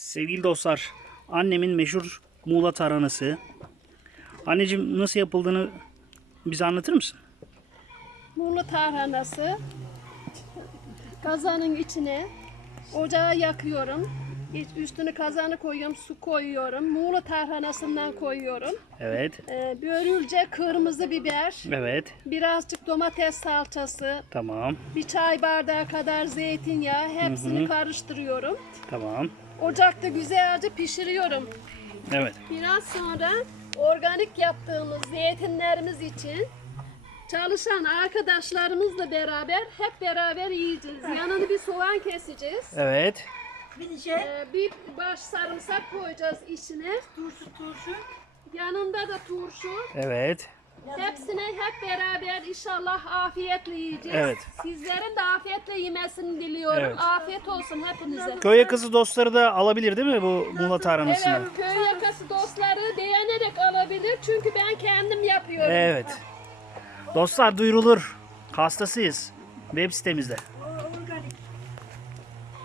Sevgili dostlar, annemin meşhur Muğla tarhanası. Anneciğim nasıl yapıldığını bize anlatır mısın? Muğla tarhanası. Kazanın içine ocağı yakıyorum. İç- Üstüne kazanı koyuyorum, su koyuyorum. Muğla tarhanasından koyuyorum. Evet, Ee, börülce kırmızı biber, evet, birazcık domates salçası, tamam, bir çay bardağı kadar zeytinyağı hepsini karıştırıyorum. tamam, Ocakta güzelce pişiriyorum. evet. Biraz sonra organik yaptığımız zeytinlerimiz için çalışan arkadaşlarımızla beraber hep beraber yiyeceğiz. Yanına bir soğan keseceğiz. Evet, Bir şey Ee, bir baş sarımsak koyacağız içine. turşu turşu. Yanında da turşu. evet, Hepsini hep beraber inşallah afiyetle yiyeceğiz. Evet. Sizlerin de afiyetle yemesini diliyorum. Evet. Afiyet olsun hepinize. Köy yakası dostları da alabilir değil mi bu Muğla tarhanasından? Evet, köy yakası dostları beğenerek alabilir. Çünkü ben kendim yapıyorum. Evet. Dostlar duyurulur. Hastasıyız. Web sitemizde.